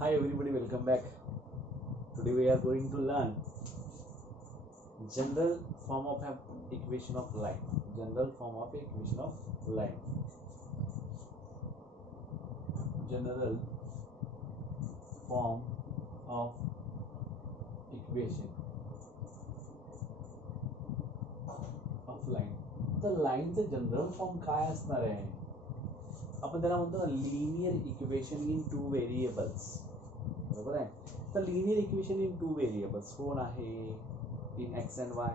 Hi everybody, welcome back. Today we are going to learn general form of an equation of line. General form of equation of line. General form of equation of line. तर लाईनचं general form काय असणार आहे? आपण त्याला म्हणतो ना linear equation in two variables. बरोबर आहे. तर linear equation in two variables कोण आहे? In x and y.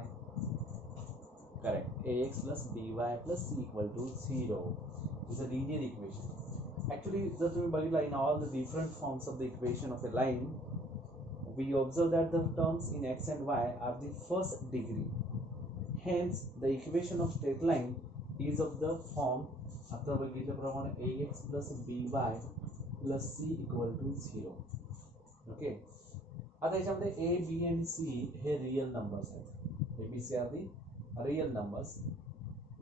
Correct. Ax plus by plus c equal to 0 is a linear equation. Actually, just remember, in all the different forms of the equation of a line, we observe that the terms in x and y are the first degree. Hence, the equation of straight line is of the form after ax plus by plus c equal to 0. Okay. आता याच्यामध्ये a, b and c हे real numbers आहेत. a, b, c are the real numbers.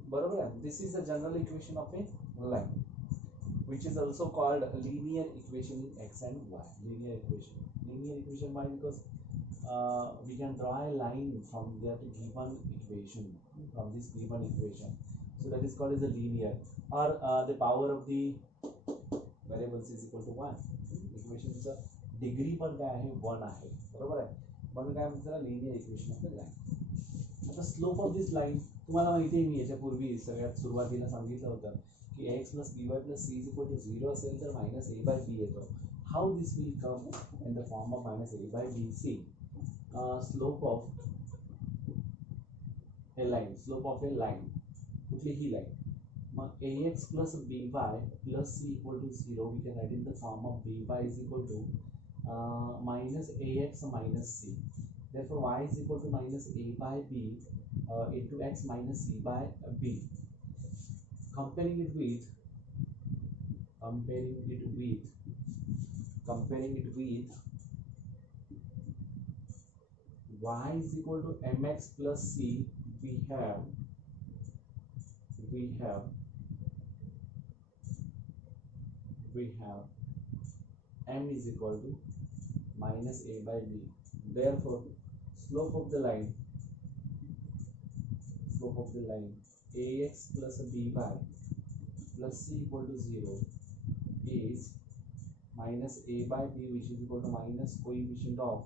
बरोबर आहे. This is the general equation of a line, which is also called linear equation in x and y. Linear equation. Linear equation why? Because we can draw a line from that given equation, from this given equation. So that is called as a linear. Or the power of the variables is equal to 1. Equation चा degree पण काय आहे? 1 आहे. बरोबर आहे. म्हणून काय म्हणतात linear equation of the line. आता स्लोप ऑफ दिस लाईन तुम्हाला माहिती आहे, मी याच्यापूर्वी सगळ्यात सुरुवातीला सांगितलं होतं की x plus B Y plus c is equal to 0 असेल तर मायनस ए बाय बी येतो. How this will come in the form of minus a by b. See slope of a line, slope of a line कुठलीही line, मग a x plus B Y plus c equal to 0 we can write in the form of b y is equal to minus a x minus c. Therefore, y is equal to minus a by b into x minus c by b. Comparing it with y is equal to mx plus c. We have m is equal to minus a by b. Therefore, slope of the line ax plus by plus c equal to 0 is minus a by b, which is equal to minus coefficient of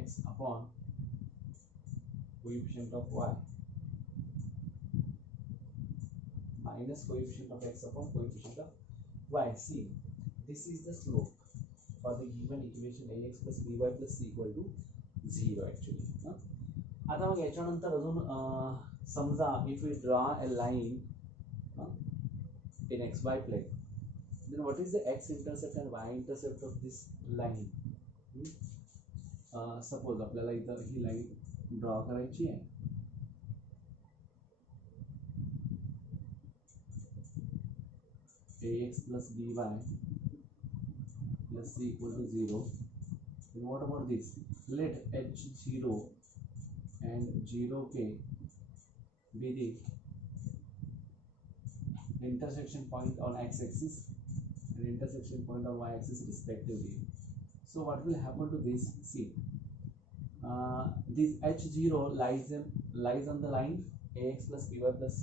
x upon coefficient of y, minus coefficient of x upon coefficient of y. See, this is the slope for the given equation ax plus by plus c equal to 0 actually. आता मग याच्यानंतर अजून समजा if we draw a line in xy plane, then what is the x intercept and y intercept of this line? Suppose आपल्याला इथं ही line draw करायची आहे. ax plus by plus c equal to 0. Then what about this? Let h0 and 0k be the intersection point on x-axis and intersection point on y-axis respectively. So what will happen to this? See, this h0 lies on the line ax plus by plus c.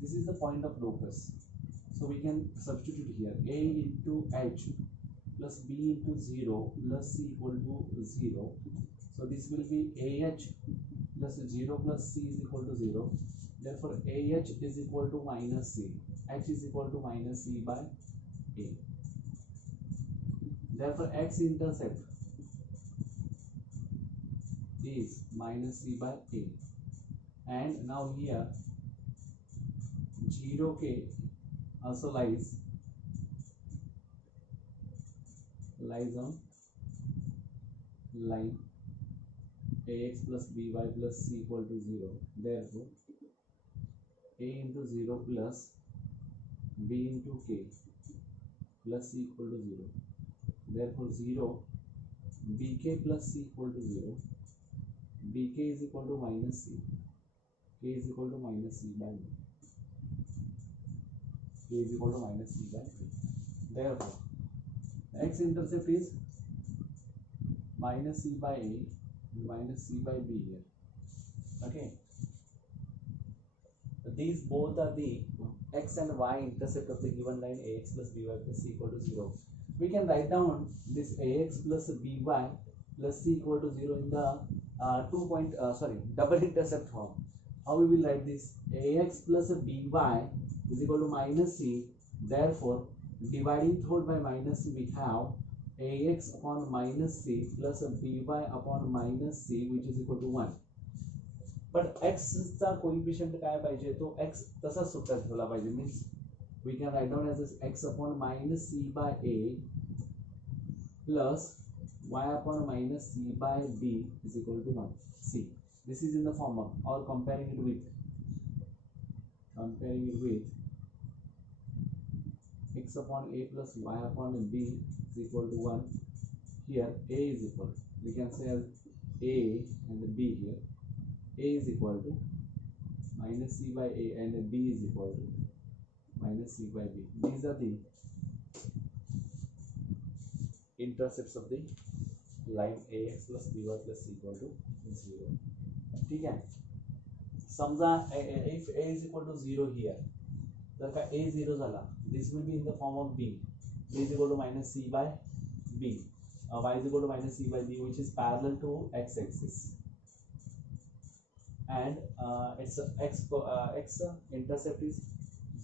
This is the point of locus. So we can substitute here a into h plus b into 0 plus c equal to 0. So this will be ah plus 0 plus c is equal to 0. Therefore ah is equal to minus c. H is equal to minus c by a. Therefore x intercept is minus c by a. And now here 0k also lies on line ax plus by plus c equal to 0. Therefore a into 0 plus b into k plus c equal to 0. Therefore 0 bk plus c equal to 0. bk is equal to minus c. K is equal to minus c by A is equal to minus C by B. Therefore, x-intercept is minus C by A and minus C by B here. Okay. These both are the x and y intercept of the given line ax plus by plus c equal to 0. We can write down this ax plus by plus c equal to 0 in the double intercept form. How we will write this? Ax plus by is equal to minus c. Therefore, dividing through by minus c, we have ax upon minus c plus by upon minus c, which is equal to 1. But x चा कोइफिशियंट काय पाहिजे, तो x तसा सुट्टा ठेवला पाहिजे. Means we can write down as this x upon minus c by a plus y upon minus c by b is equal to 1. See, this is in the form of, or comparing it with x upon a plus y upon b is equal to 1. Here a is equal, we can say as a and b here. A is equal to minus c by a and b is equal to minus c by b. These are the intercepts of the line ax plus by plus c equal to 0. ठीक है. समजा if a is equal to 0 here, जर का a 0 झाला, this will be in the form of b. B is equal to minus c by b. Y is equal to minus c by b, which is parallel to x-axis. And its x intercept is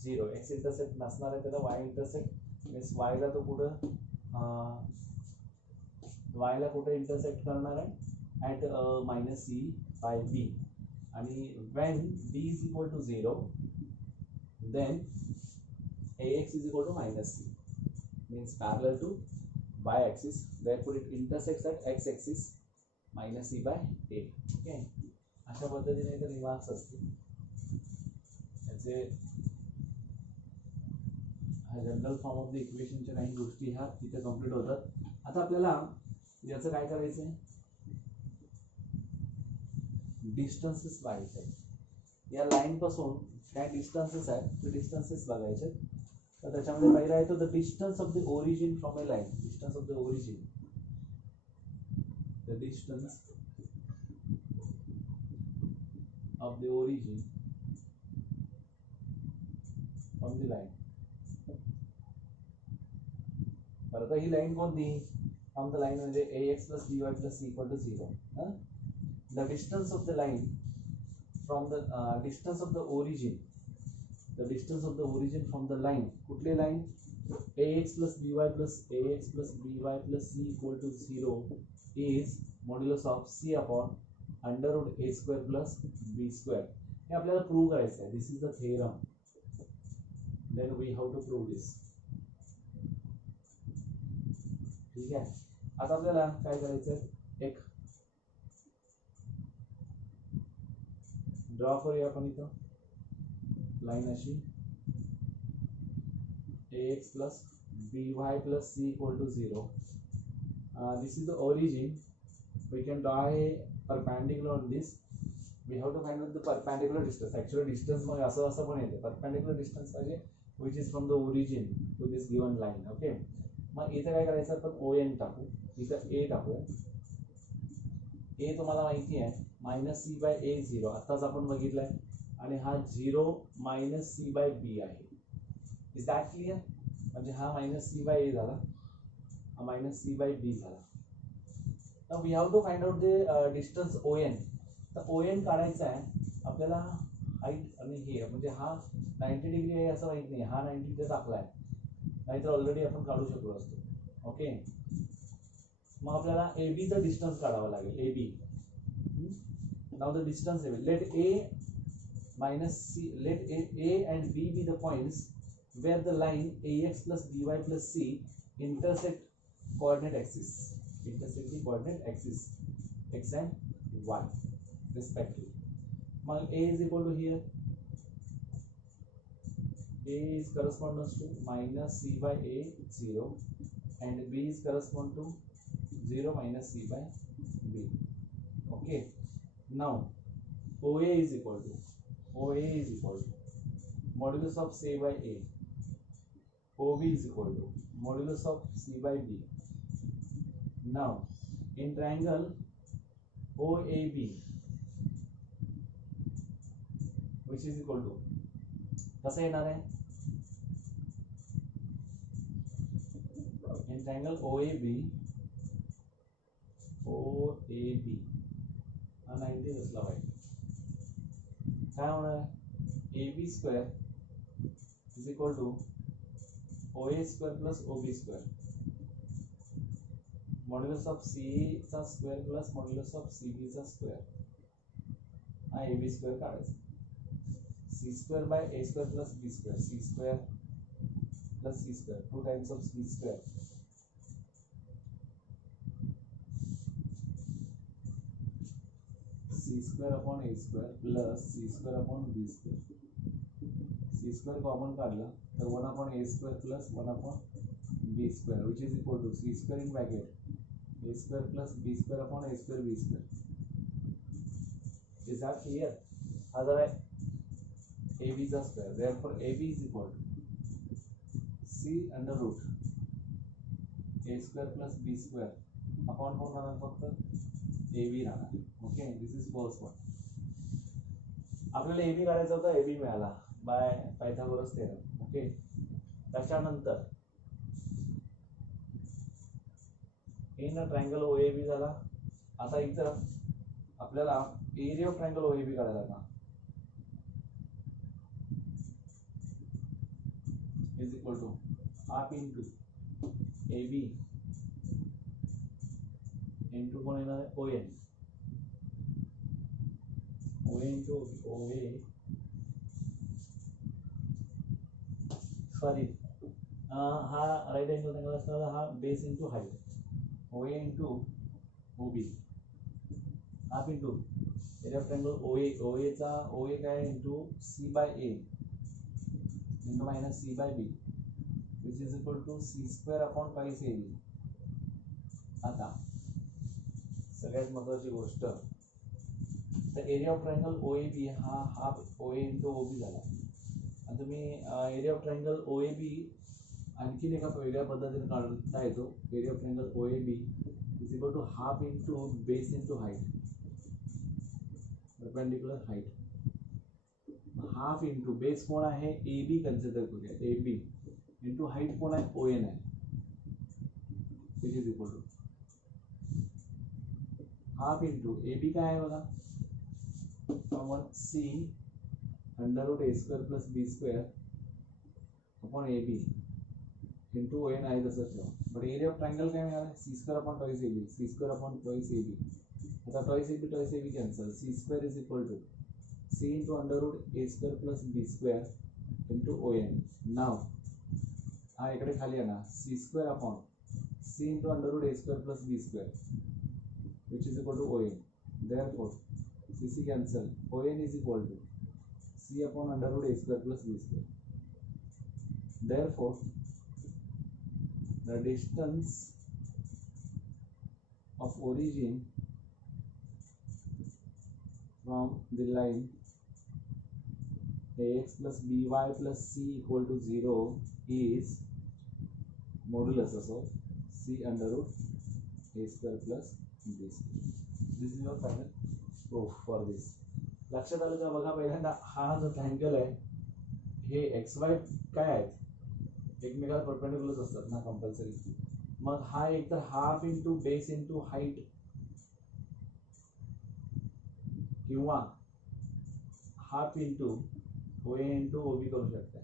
0. X intercept नसणार आहे त्याला, y intercept means y ला तो कुठं y ला कुठे intercept करणार आहे at minus c by b. आणि when b is equal to 0, then ax is equal to minus c, means parallel to y axis. Therefore it intersects at x axis minus c by a. Okay. अशा पद्धतीने इथे रिमार्क्स असतील. त्याचे general form of the इक्वेशनच्या काही गोष्टी ह्या इथे कंप्लीट होतात. आता आपल्याला याचं काय करायचं आहे, डिस्टन्सेस बघायचे आहेत. या लाईन पासून काय डिस्टन्सेस आहेत ते डिस्टन्सेस बघायचे. तर त्याच्यामध्ये पहिला आहे तो the distance of the origin from a line. Distance of the origin, the distance of the origin from the line. परत ही लाईन कोणती, from the line म्हणजे ax plus by plus c equal to 0. The distance of the line from the distance of the origin, from the line, कुठली line, ax plus by plus c equal to 0 is modulus of c upon under root a square plus b square. हे आपल्याला prove करायचं आहे. This is the theorem. Then we have to prove this. ठीक आहे. आता आपल्याला काय करायचं आहे, एक ड्रॉ करूया आपण इथं लाईन अशी ax plus by plus c equal to 0. This is the origin. We can draw a perpendicular on this. We have to find out the perpendicular distance. Actually distance मग असं पण येते. Perpendicular distance म्हणजे which is from the origin to this given line. Okay. मग इथे काय करायचं, आपण ON टाकू. इथं A टाकूया. A तुम्हाला माहिती आहे minus c by a 0. आताच आपण बघितलंय. आणि हा 0 minus c by b आहे. Is that clear? म्हणजे हा minus c by a झाला, हा minus c by b झाला. Now we have to find out the distance ON. तर ON काढायचा आहे आपल्याला हाईट आणि हे म्हणजे हा 90 डिग्री आहे असं माहित नाही, हा 90 डिग्री टाकलाय, नाहीतर ऑलरेडी आपण काढू शकलो असतो. ओके. मग आपल्याला AB चा डिस्टन्स काढावा लागेल. AB. Now the distance let A minus C, let A and B be the points where the line AX plus BY plus C intersect coordinate axis. Intersect the coordinate axis x and y respectively. Now a is equal to here, a is corresponds to minus c by a 0 and b is correspond to 0 minus c by b. Okay. Now OA is equal to modulus of c by a. OB is equal to modulus of C by B. Now in triangle OAB, which is equal to कसं येणार आहे? In triangle OAB हा 90 असला पाहिजे. काय होणार आहे? AB square is equal to OA square plus OB square modulus of CA चा square plus modulus of CB चा स्क्वेअर हा AB स्क्वेअर काढायचा. C square by A square plus B square, C square plus C square, 2 times of C square C square upon A square plus C square upon B square. C square common काढला तर 1 upon A square plus 1 upon B square which is equal to C square in bracket A square plus B square upon A square B square. Is that clear? Other है AB चा square. therefore AB is equal to C under root A square plus B square upon कोण राहणार? फक्त AB राहणार. Okay, this is first one. आपल्याला AB काढायचा होता, AB मिळाला बाय पायथागोरस थेरम. ओके, त्याच्यानंतर इन ट्रायंगल OAB झाला. आता इथं आपल्याला एरिया ऑफ ट्रायंगल OAB काढायला होता. Is equal to half into AB into कोण येणार आहे? ON. OA into OA sorry हा राईट अँगल ट्रायंगल असणार, हा base into height. OA into OB half into area of triangle OA चा OA काय into C by A into minus C by B which is equal to C square upon twice AB. आता सगळ्यात महत्त्वाची गोष्ट, तर area of triangle OAB हा half OA into OB झाला. आणि तुम्ही एरिया ऑफ ट्रायंगल OAB आणखीन एका वेगळ्या पद्धतीने काढता येतो. Area of triangle OAB is equal to half into base into height, perpendicular height. Half into base कोण आहे? AB कन्सिडर करूया. AB इंटू हाईट कोण आहे? ON आहे. Which is equal to half into AB काय आहे बघा? C under root A square plus B square upon AB into ON आहे तसंच ठेवा. बट एरिया ऑफ ट्रायंगल काय मिळालं? C square upon twice AB, C square upon twice AB. आता twice AB cancel. C square is equal to C into under root A square plus B square into ON. नाव हा इकडे खाली येणार C square upon C into under root A square plus B square which is equal to ON. therefore CC cancel. ON is equal to C upon under root A square plus B square. Therefore the distance of origin from the line AX plus BY plus C equal to 0 is modulus of C under root A square plus B square. This is your final proof for this. लक्षात आलं का? बघा पहिल्यांदा हा जो ट्रायंगल आहे हे XY काय आहेत? एकमेकाला परपेंडिक्युलर असतात ना कंपल्सरी. मग हा एक तर half into base into height किंवा half into OA into OB करू शकता.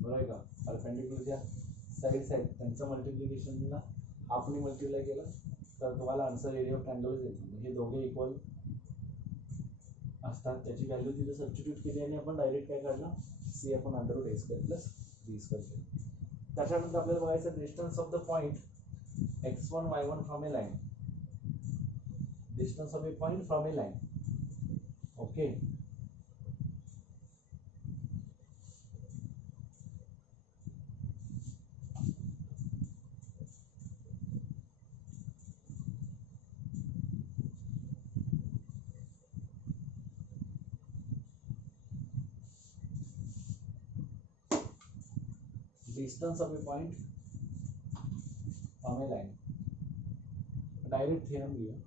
बरोबर आहे का? परपेंडिक्युलरच्या साईड्स आहेत त्यांचं मल्टिप्लिकेशनला हाफने मल्टिप्लाय केलं तर तुम्हाला आन्सर एरिया ऑफ ट्रायंगलच येतो. हे दोघे इक्वल असतात. त्याची व्हॅल्यू तिथे सबस्टिट्यूट केली आणि आपण डायरेक्ट काय काढला? C upon under root A square plus B square केलं. त्याच्यानंतर आपल्याला बघायचं distance of the point x1 y1 from a line. Distance of a point from a line. Okay, distance of a point from a line. Direct theorem here.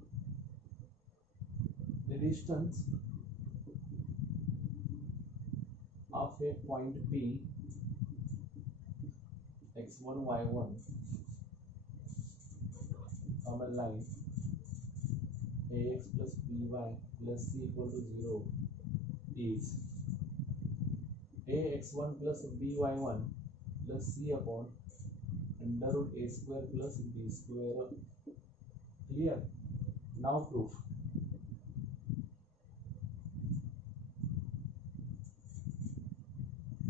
The distance of a point P x1 y1 from a line ax plus by plus c equal to 0 is ax1 plus by1 plus c upon under root a square plus b square. Clear? Now proof.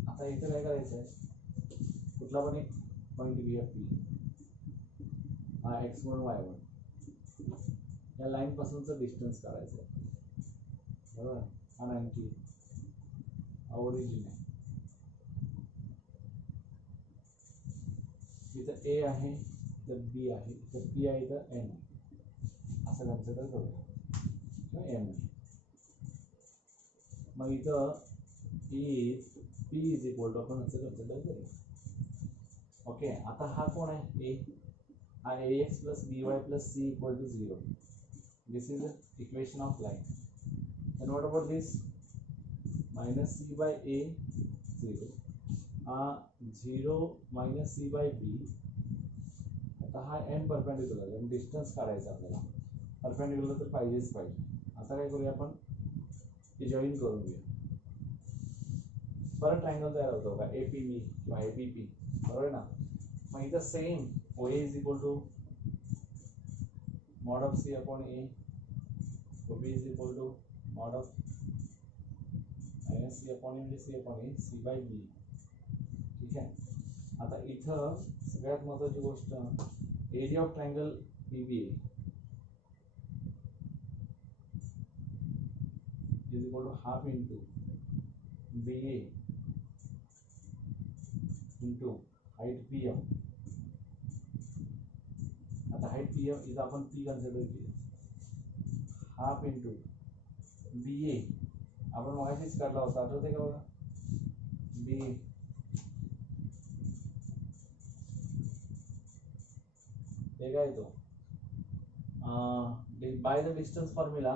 आता इथे काय करायचं आहे, कुठला पण एक पॉइंट घ्या पी, हा x1 y1, या लाईन पासूनचं डिस्टन्स काढायचं आहे. बरोबर, हा 90 हा ओरिजिन आहे. इथं ए आहे, इथं बी आहे, इथं पी आहे, इथं एन आहे, असं कन्सिडर करूया किंवा एम आहे. मग इथं is P is equal to आपण असं कन्सिडर करूया. ओके, आता हा कोण आहे, ए, हा ax plus by plus c equal to 0. This is the equation of line. Then what about this? Minus c by a 0. 0 minus c by b. आता हा n परपेंडिक्युलर आहे, डिस्टन्स काढायचा आपल्याला. परपेंडिक्युलर तर पाहिजेच पाहिजे. आता काय करूया आपण, हे जॉईन करून घेऊया. परत ट्रायंगल तयार होतो का, APB किंवा APP, बरोबर ना. मग इथं same OA is equal to mod of C upon A, OB is equal to mod of minus C upon A म्हणजे C upon A, C by B. ठीक आहे. आता इथं सगळ्यात महत्त्वाची गोष्ट, area of triangle PBA is equal to half into BA into height PM. आता height PM इथं आपण P कन्सिडर केली, हाफ इंटू BA आपण मगाशीच काढला होता, आठवते का बघा, BA ते काय येतो, by the distance formula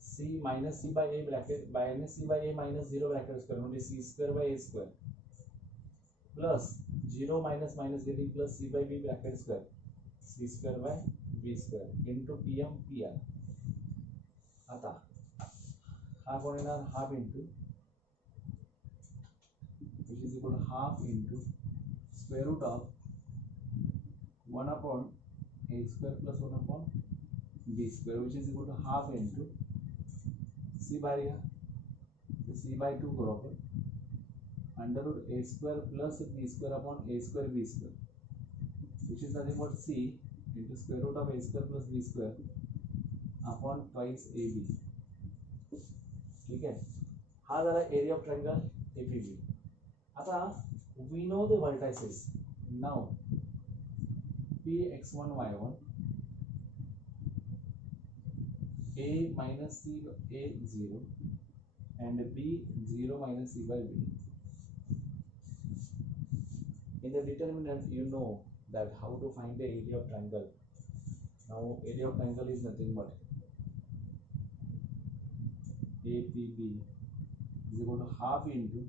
C minus C by A bracket minus C by A minus 0 bracket square म्हणजे C square by A square plus 0 minus minus getting plus C by B bracket square C square by B square into PM PR. आता हा कोण येणार, half into which is equal to half into square root of 1 upon A square plus 1 upon B square which is equal to half into C बाहेर घ्या, C by 2 करू आपण, under root A square plus B square upon A square B square which is nothing but C into square root of A square plus B square upon twice AB. ठीक है, हा झाला area of triangle APB. आता we know the vertices. Now P x1 y1 A minus C A 0 and B 0 minus C by B. In the determinant you know that how to find the area of triangle. Now area of triangle is nothing but APB is equal to half into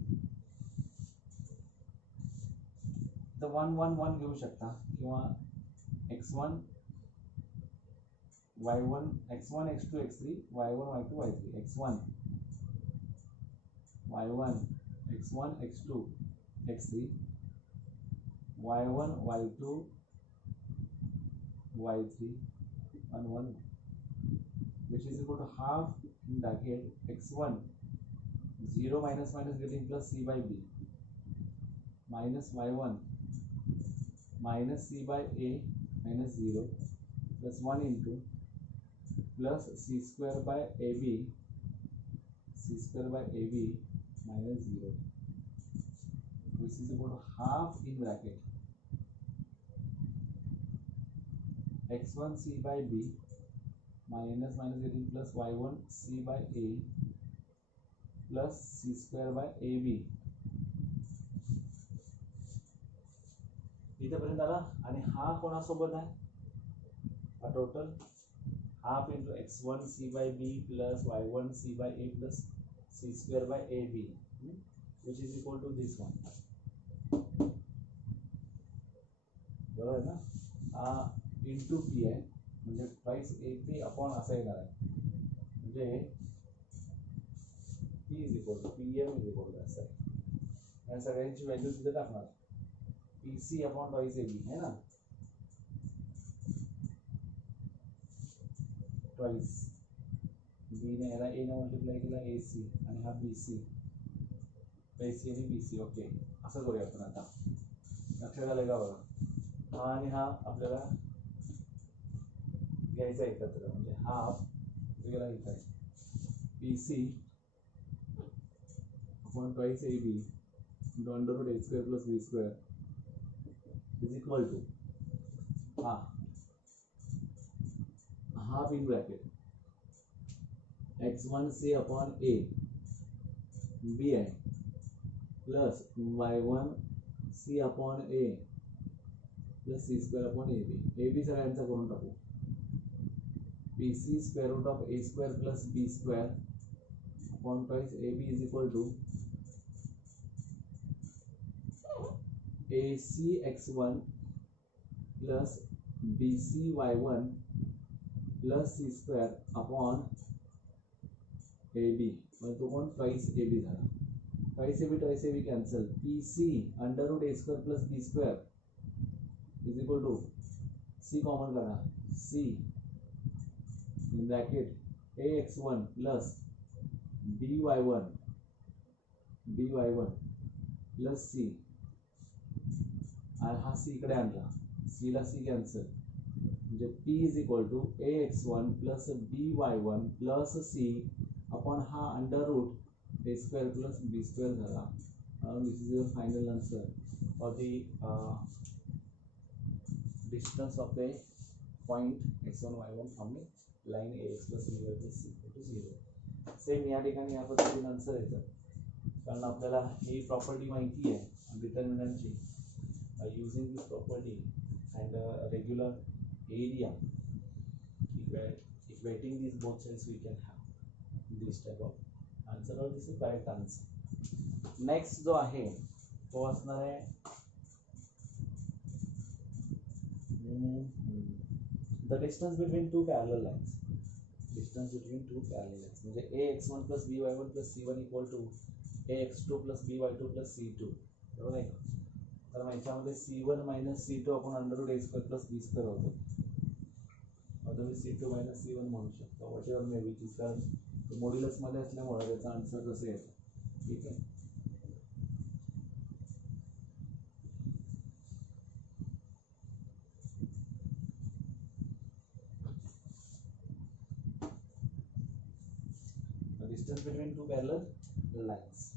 the 1 1 1 घेऊ शकता किंवा x1 y1 x1 x2 x3 y1 y2 y3 x1 y1 x1 x2 x3 y1 y2 y3 and 1 which is equal to half in bracket x1 0 minus minus getting plus C by B minus y1 minus C by A minus 0 plus 1 into plus C square by AB minus 0 which is equal to half in bracket x1 C by B minus minus getting plus y1 C by A plus C square by AB इथेपर्यंत आला आणि हा कोणासोबत आहे हा total half into x1 c by b plus y1 c by a plus c square by ab which is equal to this one. बरोबर आहे ना इंटू पी आहे म्हणजे प्राइस ए पी अपॉन असा येणार आहे म्हणजे P is equal to P M is equal to असं आहे या सगळ्यांची व्हॅल्यू तिथे टाकणार P C upon price A B है ना ट्वाइस बी ने याला ए ने मल्टिप्लाय केला ए सी आणि हा बी सी ए सी आणि बी सी ओके असं करूया आपण आता लक्षात आलं का बघा हा आणि हा आपल्याला घ्यायचा एकत्र म्हणजे हाफ वेगळा इथं आहे p C upon twice a b into under root a square plus B square is equal to हा half in bracket x1 c अपॉन a b है प्लस y1 c अपॉन a plus c square upon a b सगळ्यांचा करून टाकू p c square root of a square plus b square upon twice a b is equal to a c x1 plus b c y1 plus C square upon a b तो कोण twice a b झाला twice a b cancel p c under root a square plus B square is equal to c common करा c in bracket a x one plus B y one plus c आणि हा c इकडे आणला c ला c cancel म्हणजे P is equal to a x one plus B y one plus c upon हा under root a square plus B square झाला this is your final answer for the distance of the point x1 y1 from the line A x plus B Y plus C to 0 same या ठिकाणी या पद्धतीने आन्सर येतं कारण आपल्याला ही प्रॉपर्टी माहिती आहे डिटर्मिनंटची using this property and regular area equating these both sides we can have this type of answer or this is correct answer next जो आहे तो असणार आहे the distance between two parallel lines म्हणजे ax1 plus by1 plus c1 equal to ax2 plus by2 plus c2 बरोबर आहे का तर मग याच्यामध्ये c1 मायनस c2 आपण under root a square plus B square होतो तुम्ही c2 मायनस c1 म्हणू शकता वॉट एव्हर मे बी ची कारण मॉड्युलस मध्ये असल्यामुळे त्याचा आन्सर कसं येतं ठीक आहे distance between two parallel lines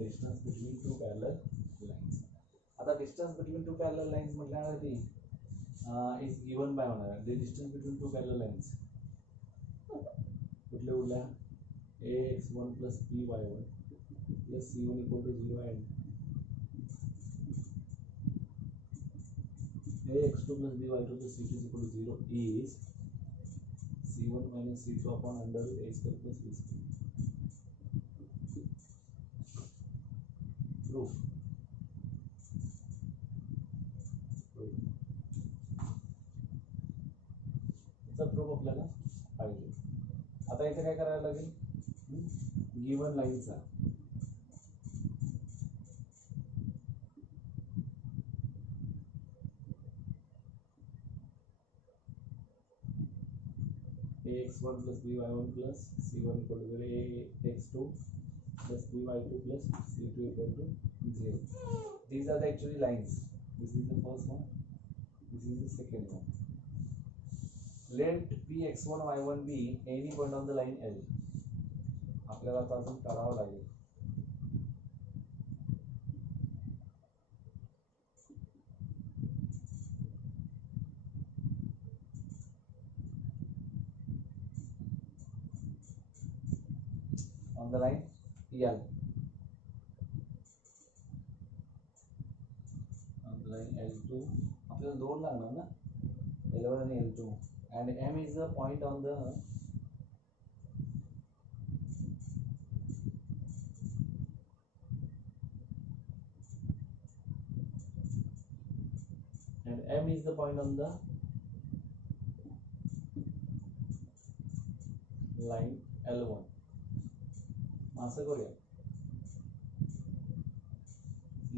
distance between two parallel lines आता distance between two parallel lines म्हटल्यावरती is given by होणार the distance between two parallel lines कुठल्या कुठल्या ax1 plus by1 plus c1 equal to 0 and ax2 plus by2 plus c2 is equal to 0 is c1 minus c2 upon under root a square plus b square proof proof आपल्याला पाहिजे आता इथे काय करायला लागेल गिवन लाईनचा ax1 plus by1 plus c1 equal to 0 ax2 plus by2 plus c2 equal to 0 these are the actually lines this is the first one this is the second one let p x1 y1 be any point on the line L आपल्याला आता अजून करावं लागेल on the line L, on the line L2 आपल्याला दोन लागणार ना, L1 आणि L2, and M is the point on the line L1. असं करूया,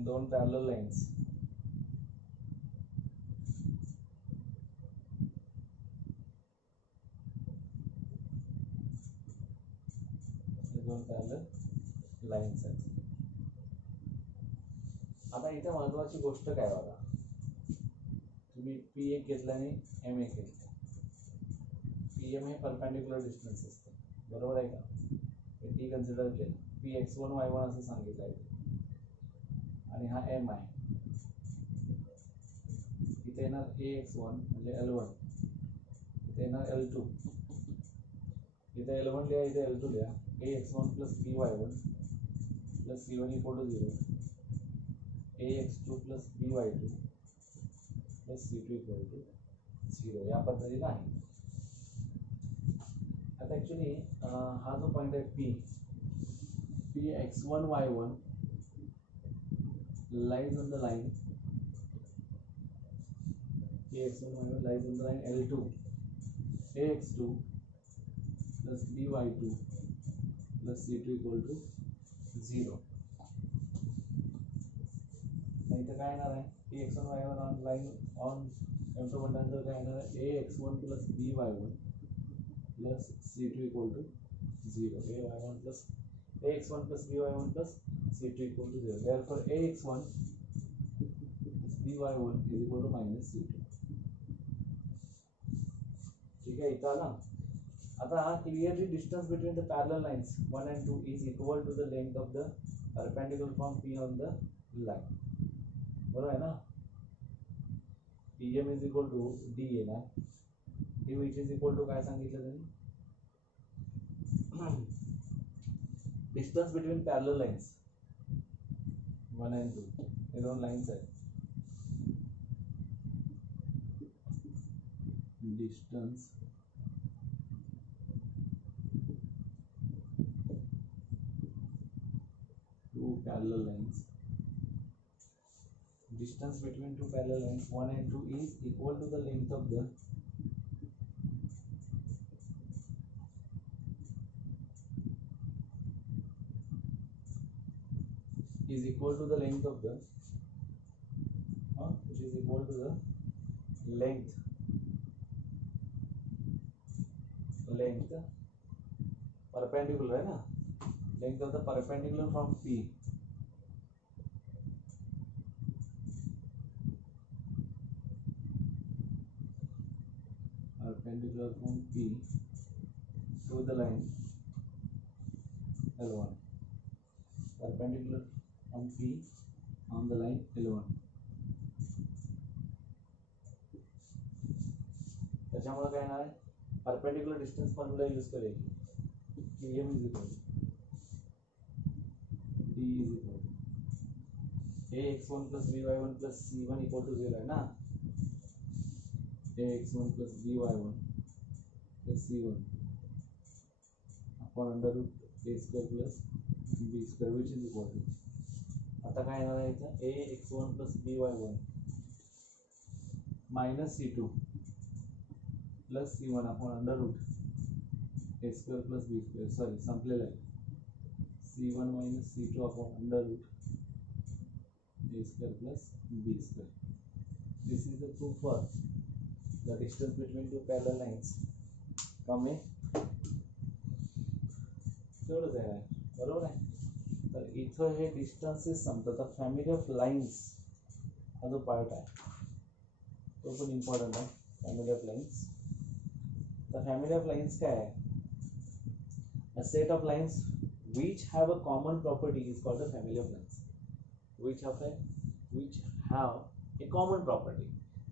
दोन पॅरलल लाईन्स, दोन पॅरलल लाईन्स आहेत. आता इथे महत्वाची गोष्ट काय बघा, तुम्ही P1 घेतला आणि M1 घेतला. PM हे परपेंडिक्युलर डिस्टन्स असते, बरोबर आहे का? हे T कन्सिडर केलं, Px1 y1 असं सांगितलं आहे, आणि हा M आहे. इथे येणार Ax1 म्हणजे L1, इथे येणार L2, इथे L1 लिहा, इथे L2 लिहा. Ax1 plus By1 plus C1 equal to 0, Ax2 plus By2 plus C2 equal to 0 या पद्धतीने आहे. आता ॲक्च्युली हा जो पॉईंट आहे Px1 y1 lies on the line Px1 y1 lies on the line L2, Ax2 plus By2 plus C2 equal to 0. इथं काय येणार आहे, Px1 y1 on line on M2 म्हटल्यानंतर काय येणार आहे, Ax1 plus By1 plus C2 equal to 0. Ax1 plus By1 plus C2 equal to 0. Therefore Ax1 plus By1 is equal to minus C2. ठीक है, इतना ना. आता clearly distance between the parallel lines 1 and 2 is equal to the length of the perpendicular from P on the line. बरोबर आहे ना? PM is equal to D येणार, D which is equal to काय सांगितलं त्यांनी, distance between parallel lines 1 and 2, हे दोन लाईन्स आहेत. Distance two parallel lines, distance between two parallel lines 1 and 2 is equal to the length of the which is equal to the length perpendicular है ना, length of the perpendicular from P to the line L1, perpendicular from P on the line L1. त्याच्यामुळे काय येणार आहे, perpendicular distance formula use करेगी, PM is equal to D is equal to Ax1 plus By1 plus C1 equal to 0 है ना, Ax1 plus By1 plus C1 upon under root A square plus B square which is equal to, आता काय येणार आहे इथं, Ax1 plus By1 minus C2 plus C1 upon under root A square plus B square, sorry संपलेला आहे, C1 minus C2 upon under root A square plus B square. This is the proof for the distance between two parallel lines. कमी तेवढंच आहे, बरोबर आहे. तर इथं हे डिस्टन्सेस संपतात. तर फॅमिली ऑफ लाईन्स हा जो पार्ट आहे तो पण इम्पॉर्टंट आहे, फॅमिली ऑफ लाईन्स. तर फॅमिली ऑफ लाईन्स काय आहे, a set of lines which have a common property is called a family of lines. which have a common property.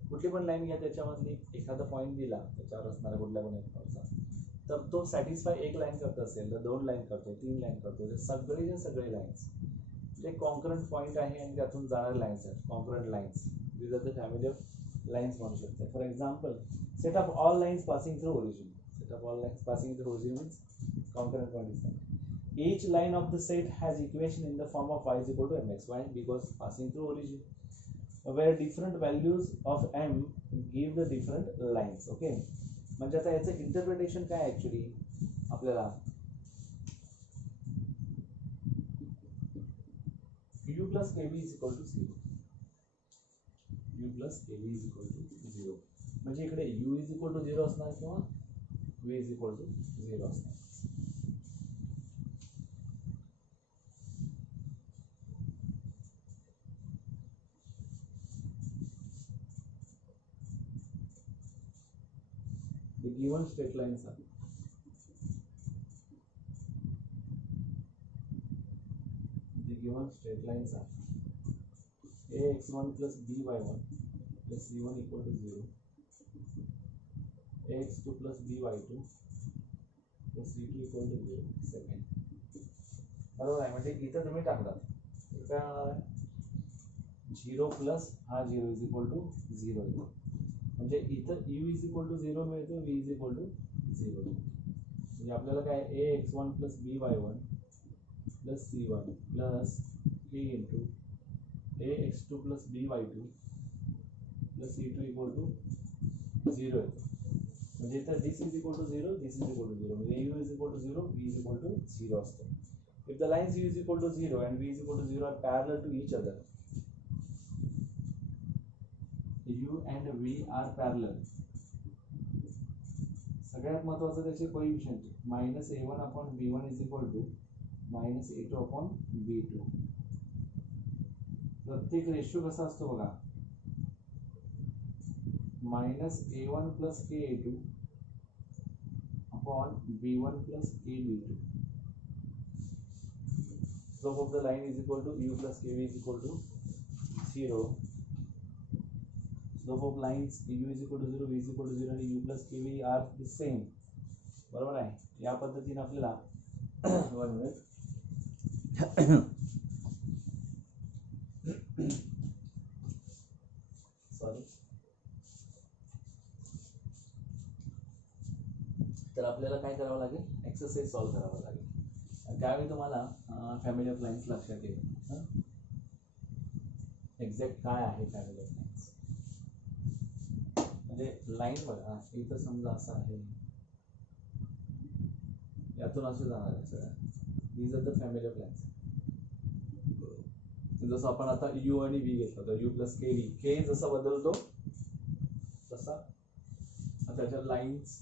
कुठली पण लाईन घ्या, त्याच्यामधली एखादा पॉईंट दिला त्याच्यावर असणारा कुठल्या पण एक पॉईंटचा, तर तो सॅटिस्फाय एक लाईन करत असेल तर 2 लाईन करतो, 3 लाईन करतो, ते सगळे लाईन्स जे कॉन्करंट पॉईंट आहे आणि त्यातून जाणारे लाईन्स आहेत, concurrent lines. These are the family of lines म्हणू शकते. For example, set of all lines passing through origin. Set of all lines passing through origin means concurrent point is that each line of the set has equation in the form of y is equal to mx. Why? Because passing through origin, where different values of m give the different lines. Okay, म्हणजे आता याचं इंटरप्रिटेशन काय ऍक्च्युली आपल्याला u plus kv is equal to 0. u plus kv is equal to 0 म्हणजे इकडे u is equal to 0 असणार किंवा v is equal to 0 असणार. The given straight lines are ax1 plus by1 plus c1 equal to 0, ax2 plus by2 plus c2 equal to 0. सेकंड बरोबर आहे. म्हणजे इथं तुम्ही टाकलात काय 0 प्लस हा 0 इज इक्वल टू 0 येतो. म्हणजे इथं u इज इक्वल टू 0 मिळतो, v इज इक्वल टू 0. म्हणजे आपल्याला काय ax1 plus by1 plus c1 plus k into ax2 plus by2 plus c2 equal to 0 येतो. म्हणजे इथं this is equal to 0, this is equal to 0. म्हणजे u is equal to 0, v is equal to 0 असतो. If the lines u is equal to 0 and v is equal to 0 are parallel to each other, u and v are parallel. सगळ्यात महत्त्वाचं त्याचे coefficient -a1 upon b1 is equal to -a2 upon b2. प्रत्येक रेशो कसा असतो बघा, -a1 plus ka2 upon b1 plus kb2. Slope of the line is equal to u plus kv is equal to 0. Slope of lines u is equal to 0, v is equal to 0 and u plus kv are the same. बरोबर आहे. या पद्धतीने आपल्याला 1 minute sorry. तर आपल्याला काय करावं लागेल, एक्सरसाइज सॉल्व करावं लागेल. त्यावेळी तुम्हाला फॅमिली ऑफ लाईन्स लक्षात येईल. एक्झॅक्ट काय आहे फॅमिली ऑफ लाईन्स. म्हणजे लाईन बघा, इथं समजा असं आहे, यातून असं जाणार आहे सगळ्या. These are the family of lines. जसं आपण आता u आणि v घेतलं तर u प्लस के व्ही, के जसा बदलतो तसा त्याच्या लाईन्स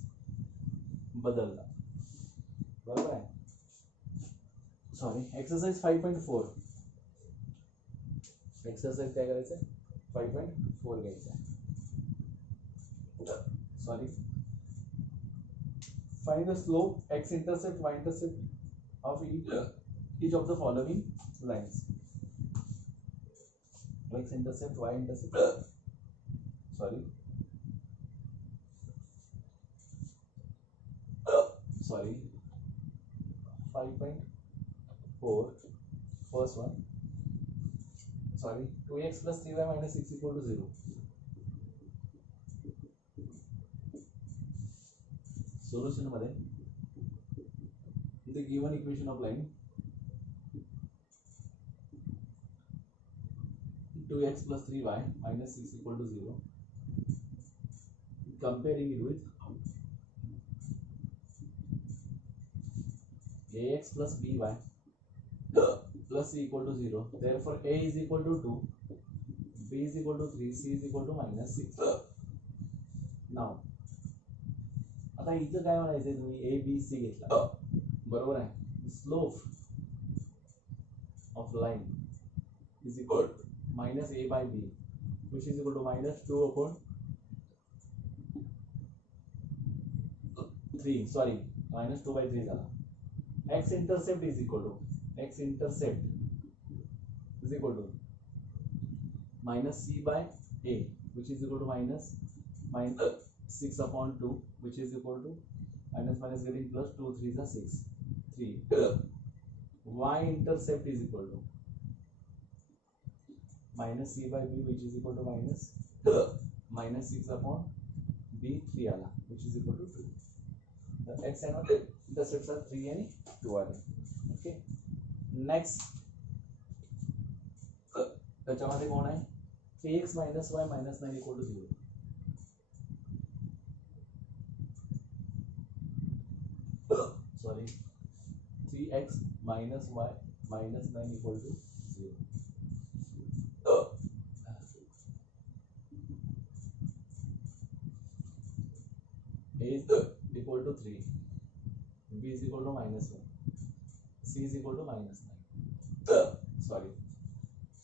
बदलतात. बरोबर आहे. Sorry, exercise 5.4. एक्सरसाइज काय करायचं आहे, 5.4 घ्यायचं आहे. Sorry, find the slope x intercept y intercept of each of the following lines. X intercept, y intercept. Sorry. 5.4. First one. Sorry. 2x plus 3y minus 6 equal to 0. Solution मध्ये the given equation of line 2x plus 3y minus 6 equal to 0. Comparing it with ax plus by plus c equal to 0. Therefore, a is equal to 2, b is equal to 3, c is equal to minus 6. Now, आता इथं काय म्हणायचंय तुम्ही, a b c घेतला, बरोबर आहे. Slope of line is equal minus a by b, which is equal to minus 2 upon 3. Sorry, minus 2 by 3 झाला. X intercept is equal to minus c by a, which is equal to minus 6 upon 2, which is equal to minus minus getting plus, 2 3s are 6, 3. Y intercept is equal to minus c by b, which is equal to minus 6 upon b 3 आला, which is equal to 2. The x and y intercepts are 3 and 2 आले. Okay. Next त्याच्यामध्ये कोण आहे 3x minus y minus 9 equal to 0. Sorry, 3x minus y minus 9 equal to 0. A is equal to 3, b is equal to minus 1, c is equal to minus 9. Sorry,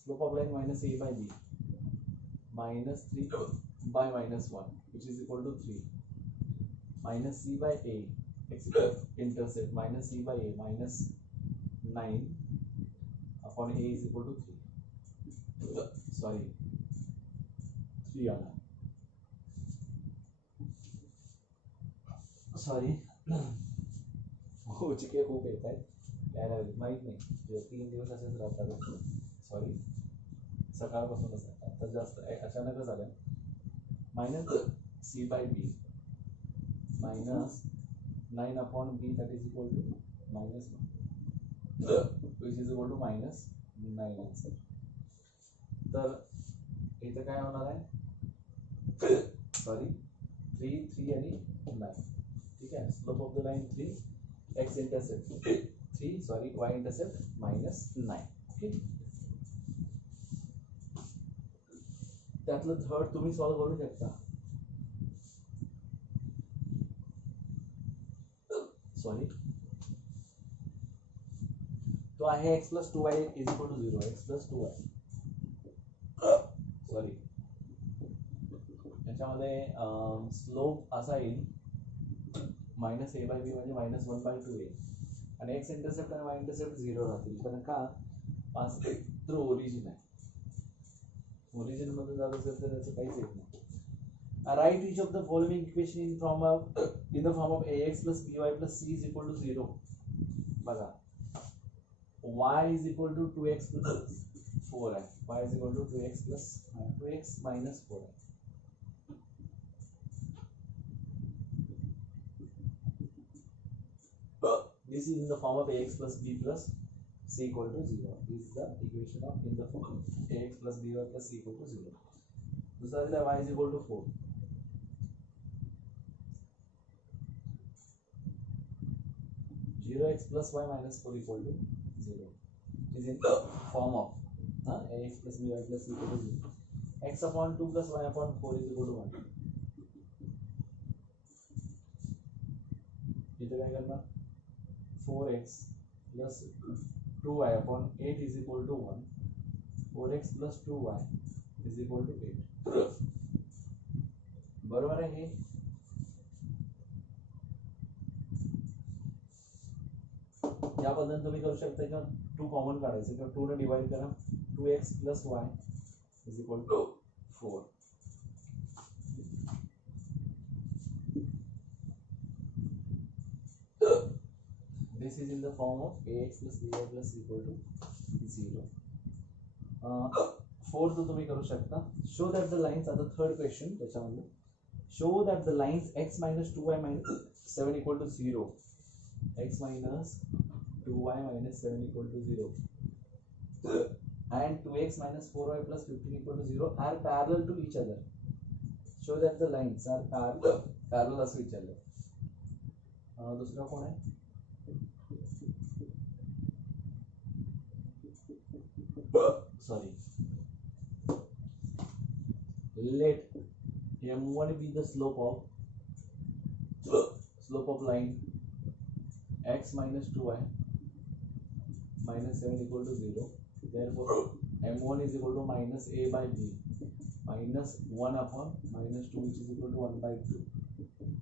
slope of line minus a by b, minus 3 by minus 1, which is equal to 3, minus c by a, x intercept minus c by a minus 9 upon a is equal to 3. Sorry, 3 आला. सॉरी चिके खूप येत आहेत यायला माहीत नाही 3 दिवस असेच राहतात. सॉरी सकाळपासूनच आता जास्त अचानकच आलं. Minus C by B minus 9 upon B that is equal to minus 1 which is equal to minus 9 answer. तर इथं काय होणार आहे सॉरी 3 3 आणि 9. ठीक है, slope of the line 3, x intercept 3, sorry y intercept minus 9. ओके, त्यातलं थर्ड तुम्ही सॉल्व करू शकता. सॉरी तो आहे x plus 2y is equal to 0. x plus 2y sorry त्याच्यामध्ये स्लोप असा येईल मायनस ए बाय बी म्हणजे मायनस 1/2a आणि एक्स इंटरसेप्ट आणि वाय इंटरसेप्ट 0 राहतील. कारण का पास तर ओरिजिन आहे, ओरिजिन मधून जात असेल तर त्याचं काहीच येत नाही. Right each of the following equation in the form of ax plus by plus c is equal to 0. बघा y is equal to 2x plus 4 आहे, y is equal to 2x minus 4 आहे. This is in the form of ax plus b plus c equal to 0. This is the equation of in the form ax plus by plus c equal to 0. दूसरा दिला y is equal to 4. Zero x plus y minus 4 equal to 0. Is in the form of ax plus by plus c equal to 0. X upon 2 plus y upon 4 is equal to 1. इधर क्या करना 4x plus 2y upon 8 is equal to 1. 4x plus 2y is equal to 8. बरोबर आहे हे. या पद्धतीने तुम्ही करू शकता किंवा 2 कॉमन काढायचं किंवा 2 ने डिवाइड करा. 2x plus y is equal to 4. This is in the form of ax plus by plus equal to 0. Fourth तुम्ही करू शकता. Show that the lines are the third question त्याच्यामध्ये. Show that the lines x minus 2y minus 7 equal to 0. X minus 2y minus 7 equal to 0. And 2x minus 4y plus 15 equal to 0 are parallel to each other. Show that the lines are parallel to each other. दूसरा कौन है? Sorry. Let m1 be the slope of line x minus 2y minus 7 equal to 0. Therefore, m1 is equal to minus a by b minus 1 upon minus 2, which is equal to 1/2.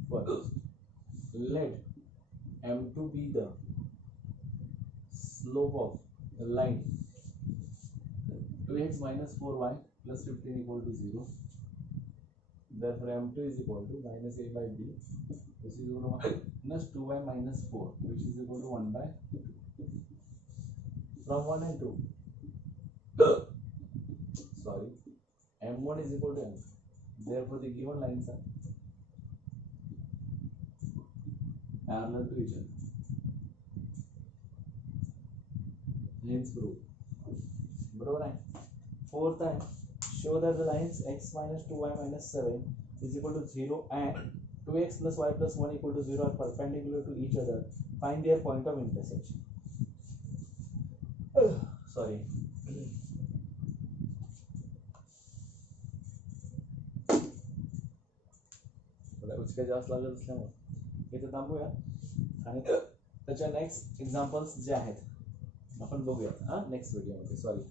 First, let m2 be the slope of the line 2x minus 4y plus 15 equal to 0. Therefore, m2 is equal to minus a by b this is equal to minus 2y minus 4 which is equal to 1 by from 1 and 2 sorry m1 is equal to m, therefore the given lines are parallel to each other. Hence proof. बरोबर आहे. Fourth time, show that the lines x minus 2y minus 7 is equal to 0 and 2x plus y plus 1 equal to 0 are perpendicular to each other. Find their point of intersection. Sorry. उसके जास्त लागत असल्यामुळे इथे थांबूया आणि त्याच्या next examples जे आहेत आपण बघूया नेक्स्ट व्हिडिओमध्ये. सॉरी.